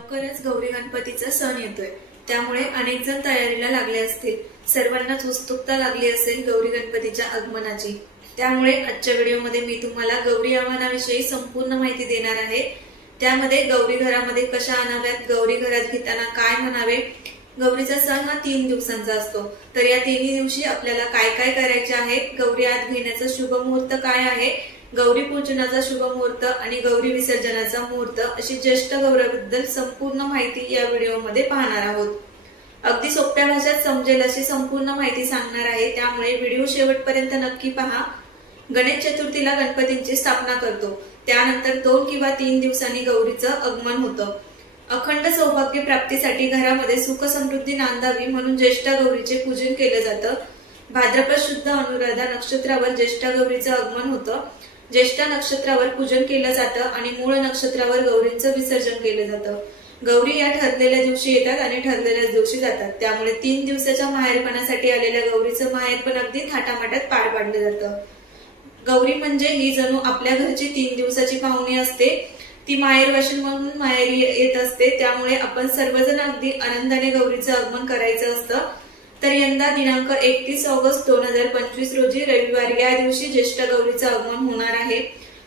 लवकरच गौरी गणपतीचा सण येतोय, त्यामुळे अनेक जण तयारीला लागले असतील। सर्वांनाच उत्सुकता लागली असेल गौरी गणपतीच्या आगमनाची। त्यामुळे आजच्या व्हिडिओमध्ये मी तुम्हाला गौरी आगमनाविषयी संपूर्ण माहिती देणार आहे। त्यामध्ये गौरी घरामध्ये कशा आणाव्यात, गौरी घरात घेताना काय म्हणावे। गौरीचा सण हा 3 दिवसांचा असतो, तर या 3 दिवशी आपल्याला काय काय करायचे आहे, गौरी आत घेण्याचा शुभ मुहूर्त काय आहे, गौरी पूजनाचा शुभ मुहूर्त आणि गौरी विसर्जनाचा मुहूर्त अशी ज्येष्ठ गौरीबद्दल संपूर्ण माहिती या व्हिडिओमध्ये पाहणार आहोत। अगदी सोप्या भाषेत समजेल अशी संपूर्ण माहिती सांगणार आहे, त्यामुळे व्हिडिओ शेवटपर्यंत नक्की पहा। गणेश चतुर्थीला गणपतींची स्थापना करतो, त्यानंतर 2 किंवा 3 दिवसांनी गौरीचं आगमन होतं। अखंड सौभाग्य प्राप्तीसाठी घरामध्ये सुख समृद्धी नांदावी म्हणून ज्येष्ठ गौरीचे पूजन केलं जातं। भाद्रपद शुद्ध अनुराधा नक्षत्रावर ज्येष्ठ गौरीचं आगमन होतं। ज्येष्ठ नक्षत्रावर पूजन केलं जातं आणि मूळ नक्षत्रावर गौरींचं विसर्जन केलं जातं। गौरी या ठरलेल्या दिवशी येतात आणि ठरलेल्याच दिवशी जातात, त्यामुळे 3 दिवसाच्या माहेरपणासाठी आलेल्या गौरीचं माहेरपण अगदी थाटामाटात पार पाडलं जातं। गौरी म्हणजे ही जणू आपल्या घरची 3 दिवसाची पाहुणी असते। ती माहेरवाशीण म्हणून माहेरी येत असते, त्यामुळे आपण सर्वजण अगदी आनंदाने गौरीचं आगमन करायचं असतं। तर यंदा दिनांक 31 ऑगस्ट 2025 रोजी रविवारी या दिवशी ज्येष्ठ गौरीचं आगमन होणार आहे।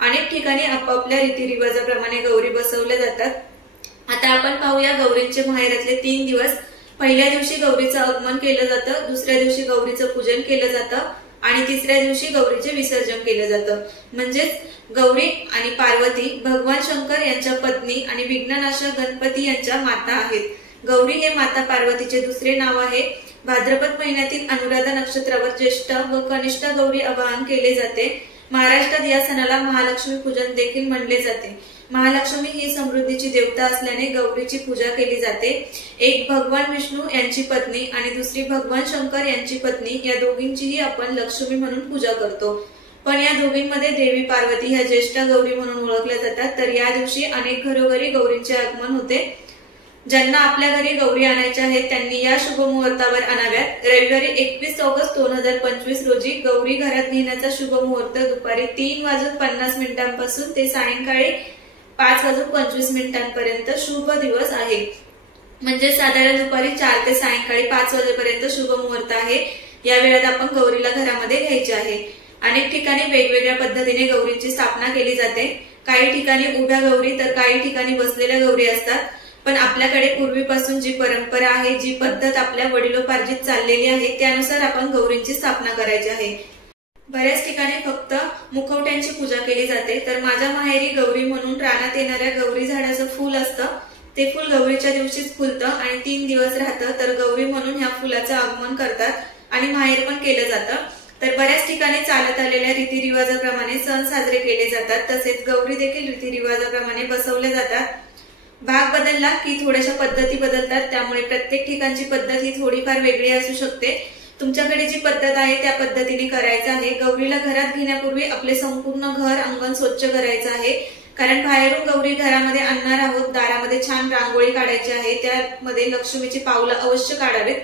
अनेक ठिकाणी आपापल्या रीतिरिवाजाप्रमाणे गौरी बसवल्या जातात। आता आपण पाहूया गौरींचे माहेरातले 3 दिवस। पहिल्या दिवशी गौरीचं आगमन केलं जातं, दुसऱ्या दिवशी गौरीचं पूजन केलं जातं आणि तिसऱ्या दिवशी गौरीचे विसर्जन केलं जातं। म्हणजेच गौरी आणि पार्वती भगवान शंकर यांच्या पत्नी आणि विघ्ननाशक गणपती यांच्या माता आहेत। गौरी हे माता पार्वतीचे दुसरे नाव आहे। भाद्रपद महिन्यातील अनुराधा नक्षत्रावर ज्येष्ठ व कनिष्ठ गौरी आवाहन केले जाते। महाराष्ट्रात या सणाला महालक्ष्मी पूजन देखील म्हणले जाते। महालक्ष्मी ही समृद्धीची देवता असल्याने गौरीची पूजा केली जाते। एक भगवान विष्णू यांची पत्नी आणि दुसरी भगवान शंकर यांची पत्नी, या दोघींचीही आपण लक्ष्मी म्हणून पूजा करतो। पण या दोघींमध्ये देवी पार्वती ह्या ज्येष्ठ गौरी म्हणून ओळखल्या जातात। तर या दिवशी अनेक घरोघरी गौरींचे आगमन होते। ज्यांना आपल्या घरी गौरी आणायच्या आहेत त्यांनी या शुभ मुहूर्तावर आणाव्यात। रविवारी 21 ऑगस्ट 2025 रोजी गौरी घरात घेण्याचा शुभ मुहूर्त दुपारी 3:50 पासून ते सायंकाळी 5:25 पर्यंत शुभ दिवस आहे। म्हणजे साधारण दुपारी 4 ते सायंकाळी 5 वाजेपर्यंत शुभ मुहूर्त आहे। या वेळात आपण गौरीला घरामध्ये घ्यायची आहे। अनेक ठिकाणी वेगवेगळ्या पद्धतीने गौरीची स्थापना केली जाते। काही ठिकाणी उभ्या गौरी तर काही ठिकाणी बसलेल्या गौरी असतात। पण आपल्याकडे पूर्वीपासून जी परंपरा आहे, जी पद्धत आपल्या वडिलोपार्जित चाललेली आहे, त्यानुसार आपण गौरींची स्थापना करायची आहे। बऱ्याच ठिकाणी फक्त मुखवट्यांची पूजा केली जाते। तर माझ्या माहेरी गौरी म्हणून रानात येणाऱ्या गौरी झाडाचं फुल असतं, ते फुल गौरीच्या दिवशीच फुलतं आणि 3 दिवस राहतं। तर गौरी म्हणून ह्या फुलाचं आगमन करतात आणि माहेर पण केलं जातं। तर बऱ्याच ठिकाणी चालत आलेल्या रीतिरिवाजाप्रमाणे सण साजरे केले जातात, तसेच गौरी देखील रीतिरिवाजाप्रमाणे बसवल्या जातात। भाग बदलला की थोड्याशा पद्धती बदलतात, त्यामुळे प्रत्येक ठिकाणची पद्धत ही थोडीफार वेगळी असू शकते। तुमच्याकडे जी पद्धत आहे त्या पद्धतीने करायचं आहे। गौरीला घरात घेण्यापूर्वी आपले संपूर्ण घर अंगण स्वच्छ करायचं आहे, कारण बाहेरून गौरी घरामध्ये आणणार आहोत। दारामध्ये छान रांगोळी काढायची आहे, त्यामध्ये लक्ष्मीची पावलं अवश्य काढावीत,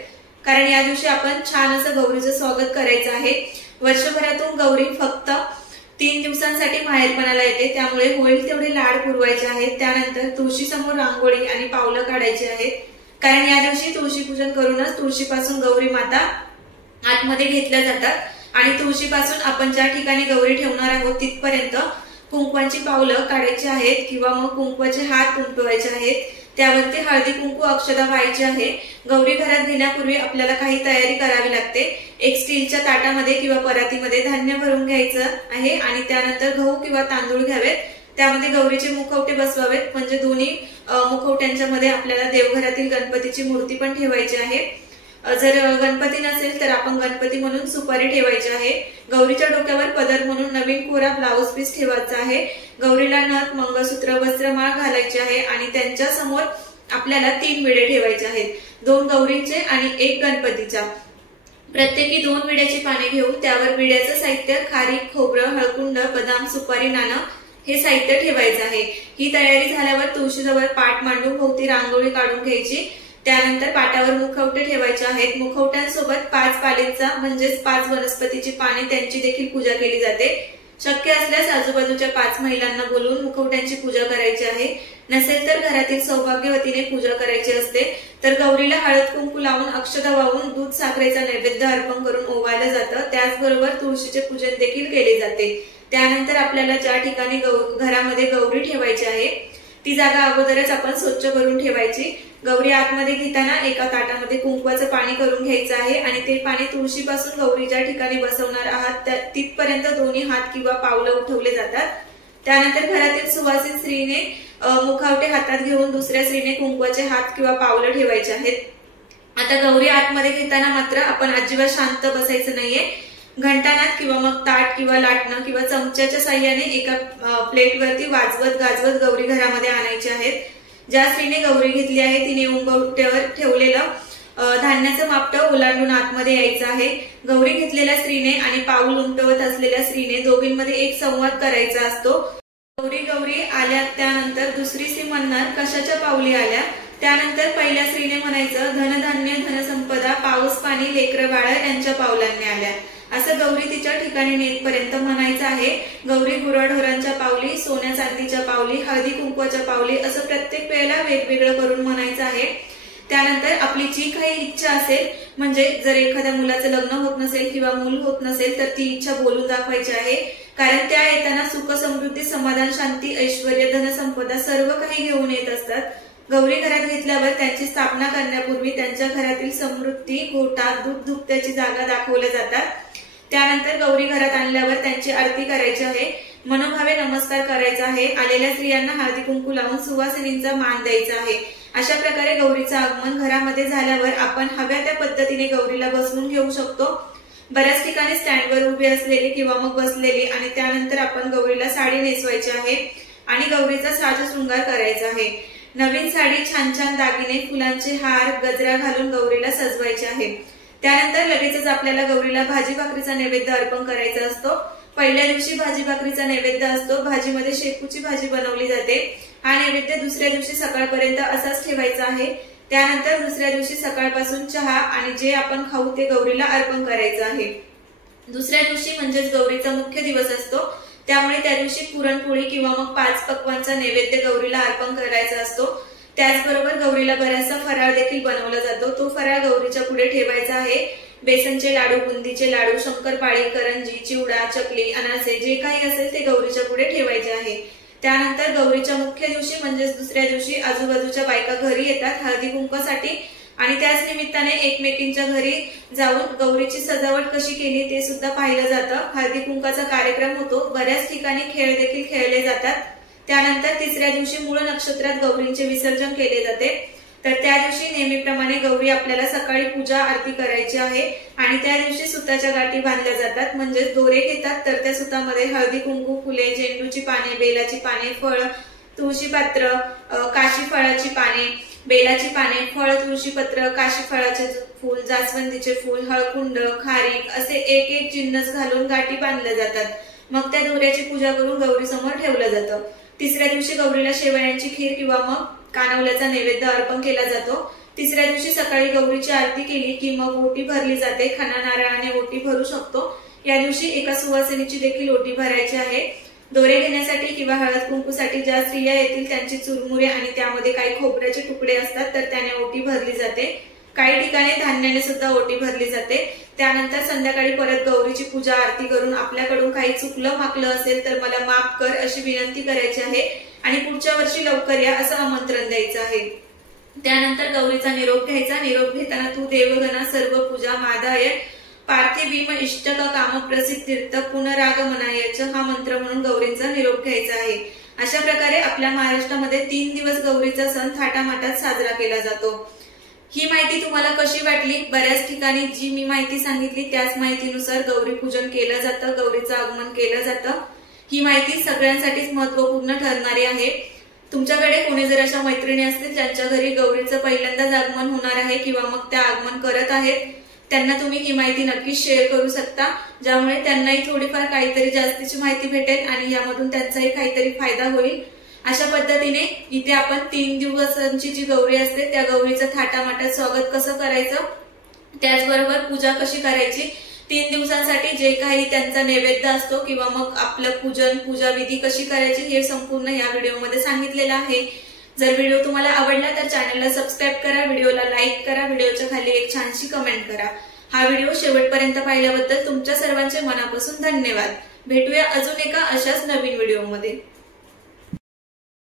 कारण या दिवशी आपण छान असं गौरीचं स्वागत करायचं आहे। वर्षभरातून गौरी फक्त 3 दिवसांसाठी माहेरपणाला येते, त्यामुळे होईल तेवढे लाड पुरवायचे आहेत। त्यानंतर तुळशी समोर रांगोळी आणि पावलं काढायची आहेत, कारण या दिवशी तुळशी पूजन करूनच तुळशीपासून गौरी माता आतमध्ये घेतल्या जातात आणि तुळशीपासून आपण ज्या ठिकाणी गौरी ठेवणार आहोत तिथपर्यंत कुंकवाची पावलं काढायची आहेत किंवा मग कुंकवाचे हात उमटवायचे आहेत। त्यावरती हळदी कुंकू अक्षता व्हायची आहे। गौरी घरात घेण्यापूर्वी आपल्याला काही तयारी करावी लागते। एक स्टीलच्या ताटामध्ये किंवा परातीमध्ये धान्य भरून घ्यायचं आहे आणि त्यानंतर गहू किंवा तांदूळ घ्यावेत। त्यामध्ये गौरीचे मुखवटे बसवावेत, म्हणजे दोन्ही मुखवट्यांच्या मध्ये आपल्याला देवघरातील गणपतीची मूर्ती पण ठेवायची आहे। जर गणपती नसेल तर आपण गणपती म्हणून सुपारी ठेवायची आहे। गौरीच्या डोक्यावर पदर म्हणून नवीन कोरा ब्लाउज पीस ठेवायचा आहे। गौरीला नथ, मंगळसूत्र, वस्त्रमाळ घालायची आहे आणि त्यांच्या समोर आपल्याला 3 विडे ठेवायचे आहेत, 2 गौरींचे आणि 1 गणपतीच्या। प्रत्येकी 2 विड्याची पाने घेऊन त्यावर विड्याचं साहित्य खारीक, खोबरं, हळकुंड, बदाम, सुपारी, नाणं हे साहित्य ठेवायचं आहे। ही तयारी झाल्यावर तुळशीजवळ पाट मांडून भोवती रांगोळी काढून घ्यायची। त्यानंतर पाटावर मुखवटे ठेवायचे आहेत। मुखवट्यांसोबत 5 पालेचा म्हणजेच 5 वनस्पतीची पाने त्यांची देखील पूजा केली जाते। शक्य असल्यास आजूबाजूच्या 5 महिलांना बोलवून मुखवट्यांची पूजा करायची आहे। नसेल तर घरातील सौभाग्यवतीने पूजा करायची असते। तर गौरीला हळद कुंकू लावून अक्षता वाहून दूध साखरेचा नैवेद्य अर्पण करून ओवाळलं जातं। त्याचबरोबर तुळशीचे पूजन देखील केले जाते। त्यानंतर आपल्याला ज्या ठिकाणी घरामध्ये गौरी ठेवायची आहे ती जागा अगोदरच आपण स्वच्छ करून ठेवायची। गौरी आतमध्ये घेताना एका ताटामध्ये कुंकवाचं पाणी करून घ्यायचं आहे आणि ते पाणी तुळशीपासून गौरी ज्या ठिकाणी बसवणार आहात तिथपर्यंत दोन्ही हात किंवा पावलं उठवले जातात। त्यानंतर घरातील सुवासिक स्त्रीने मुखवटे हातात घेऊन दुसऱ्या स्त्रीने कुंकवाचे हात किंवा पावलं ठेवायचे आहेत। आता गौरी आतमध्ये घेताना मात्र आपण अजिबात शांत बसायचं नाहीये। घंटानाद किंवा मग ताट किंवा लाटणं किंवा चमच्याच्या साह्याने एका प्लेटवरती वाजवत गाजवत गौरी घरामध्ये आणायची आहेत। ज्या स्त्रीने गौरी घेतली आहे तिने उंबरठ्यावर ठेवलेलं धान्याचं मापटं ओलांडून आतमध्ये यायचं आहे। गौरी घेतलेल्या स्त्रीने आणि पाऊल उमटवत असलेल्या स्त्रीने दोघींमध्ये एक संवाद करायचा असतो। गौरी गौरी आल्या त्यानंतर दुसरी स्त्री म्हणणार कशाच्या पाऊली आल्या। त्यानंतर पहिल्या स्त्रीने म्हणायचं धनधान्य धनसंपदा पाऊस पाणी लेकरं बाळ यांच्या पावलांनी आल्या। असं गौरी तिच्या ठिकाणी नेतपर्यंत म्हणायचं आहे। गौरी गुराढोरांच्या पावली सोन्या चांदीच्या पावली हळदी कुंकवाच्या पावली असं प्रत्येक वेळेला वेगवेगळं करून म्हणायचं आहे। त्यानंतर आपली जी काही इच्छा असेल म्हणजे जर एखाद्या मुलाचं लग्न होत नसेल किंवा मूल होत नसेल तर ती इच्छा बोलून दाखवायची आहे। कारण त्या येताना सुख समृद्धी समाधान शांती ऐश्वर्य धनसंपदा सर्व काही घेऊन येत असतात। गौरी घरात घेतल्यावर त्यांची स्थापना करण्यापूर्वी त्यांच्या घरातील समृद्धी घोटा दूध दुभत्याची जागा दाखवल्या जातात। त्यानंतर गौरी घरात आणल्यावर त्यांची आरती करायची आहे। मनोभावे नमस्कार करायचा आहे। आलेल्या स्त्रियांना हळदी कुंकू लावून सुवासिनींचा मान द्यायचा आहे। अशा प्रकारे गौरीचं आगमन घरामध्ये झाल्यावर आपण हव्या त्या पद्धतीने गौरीला बसवून घेऊ शकतो। बऱ्याच ठिकाणी स्टँडवर उभी असलेली किंवा मग बसलेली आणि त्यानंतर आपण गौरीला साडी नेसवायची आहे आणि गौरीचा साज शृंगार करायचा आहे। नवीन साडी छान छान दागिने फुलांचे हार गजरा घालून गौरीला सजवायचे आहे। त्यानंतर लगेचच आपल्याला गौरीला भाजी भाकरीचा नैवेद्य अर्पण करायचा असतो। पहिल्या दिवशी भाजी भाकरीचा नैवेद्य असतो। भाजीमध्ये शेपूची भाजी बनवली जाते। हा नैवेद्य दुसऱ्या दिवशी सकाळपर्यंत असाच ठेवायचा आहे। त्यानंतर दुसऱ्या दिवशी सकाळपासून चहा आणि जे आपण खाऊ ते गौरीला अर्पण करायचं आहे। दुसऱ्या दिवशी म्हणजेच गौरीचा मुख्य दिवस असतो त्यामुळे त्या दिवशी पुरणपोळी किंवा मग 5 पक्वांचा नैवेद्य गौरीला अर्पण करायचा असतो। त्याचबरोबर गौरीला बराचसा फराळ देखील बनवला जातो। तो फराळ गौरीच्या पुढे ठेवायचा आहे। बेसनचे लाडू बुंदीचे लाडू शंकरपाळी करंजी चिवडा चकली अनारसे जे काही असेल ते गौरीच्या पुढे ठेवायचे आहे। त्यानंतर गौरीच्या मुख्य दिवशी म्हणजेच दुसऱ्या दिवशी आजूबाजूच्या बायका घरी येतात हळदी कुंकवासाठी आणि त्याच निमित्ताने एकमेकींच्या घरी जाऊन गौरीची सजावट कशी केली ते सुद्धा पाहिलं जातं। हळदी कुंकवाचा कार्यक्रम होतो। बऱ्याच ठिकाणी खेळ देखील खेळले जातात। त्यानंतर तिसऱ्या दिवशी मूळ नक्षत्रात गौरींचे विसर्जन केले जाते। तर त्या दिवशी नेहमीप्रमाणे गौरी आपल्याला सकाळी पूजा आरती करायची आहे आणि त्या दिवशी सुताच्या गाठी बांधल्या जातात म्हणजेच दोरे घेतात तर त्या सुतामध्ये हळदी कुंकू फुले झेंडूची पाने बेलाची पाने फळ तुळशी पात्र काशी फळाची पाने बेलाची पाने फळ तुळशी पत्र काशी फळाचे फूल जास्वंदीचे फूल हळकुंड खारीक असे एक एक जिन्नस घालून गाठी बांधल्या जातात। मग त्या दोऱ्याची पूजा करून गौरी समोर ठेवलं जातं। तिसऱ्या दिवशी गौरीला शेवयांची खीर किंवा मग कानवल्याचा नैवेद्य अर्पण केला जातो। तिसऱ्या दिवशी सकाळी गौरीची आरती केली की मग ओटी भरली जाते। खाना नारळाने ओटी भरू शकतो। या दिवशी एका सुवासिनीची देखील ओटी भरायची आहे। दोरे घेण्यासाठी किंवा हळद कुंकूसाठी ज्या स्त्रिया येतील त्यांची चुरमुरे आणि त्यामध्ये काही खोबऱ्याचे तुकडे असतात तर त्याने ओटी भरली जाते। काही ठिकाणी धान्याने सुद्धा ओटी भरली जाते। त्यानंतर संध्याकाळी परत गौरीची पूजा आरती करून आपल्याकडून काही चुकलं माकलं असेल तर मला माफ कर अशी विनंती करायची आहे आणि पुढच्या वर्षी लवकर या असं आमंत्रण द्यायचं आहे। त्यानंतर गौरीचा निरोप घ्यायचा। निरोप घेताना तू देवगणा सर्व पूजा मादाय पार्थिवीम इष्टक काम प्रसिद्धीर्थ पुनरागमनायच हा मंत्र म्हणून गौरींचा निरोप घ्यायचा आहे। अशा प्रकारे आपल्या महाराष्ट्रामध्ये 3 दिवस गौरीचा सण थाटामाटात साजरा केला जातो। ही माहिती तुम्हाला कशी वाटली? बऱ्याच ठिकाणी जी मी माहिती सांगितली त्याच माहितीनुसार गौरी पूजन केलं जातं गौरीचं आगमन केलं जातं। ही माहिती सगळ्यांसाठीच महत्त्वपूर्ण ठरणारी आहे। तुमच्याकडे कोणी जर अशा मैत्रिणी असतील ज्यांच्या घरी गौरीचं पहिल्यांदाच आगमन होणार आहे किंवा मग त्या आगमन करत आहेत त्यांना तुम्ही ही माहिती नक्कीच शेअर करू शकता ज्यामुळे त्यांनाही थोडीफार काहीतरी जास्तीची माहिती भेटेल आणि यामधून त्यांचाही काहीतरी फायदा होईल। अशा पद्धतीने इथे आपण 3 दिवसांची जी गौरी असते त्या गौरीचं थाटामाटात स्वागत कसं करायचं त्याचबरोबर पूजा कशी करायची 3 दिवसांसाठी जे काही त्यांचा नैवेद्य असतो किंवा मग आपलं पूजन पूजा विधी कशी करायची हे संपूर्ण या व्हिडिओमध्ये सांगितलेलं आहे। जर व्हिडिओ तुम्हाला आवडला तर चॅनलला सबस्क्राईब करा, व्हिडिओला लाईक करा, व्हिडिओच्या खाली एक छानशी कमेंट करा। हा व्हिडिओ शेवटपर्यंत पाहिल्याबद्दल तुमच्या सर्वांचे मनापासून धन्यवाद। भेटूया अजून एका अशाच नवीन व्हिडिओमध्ये।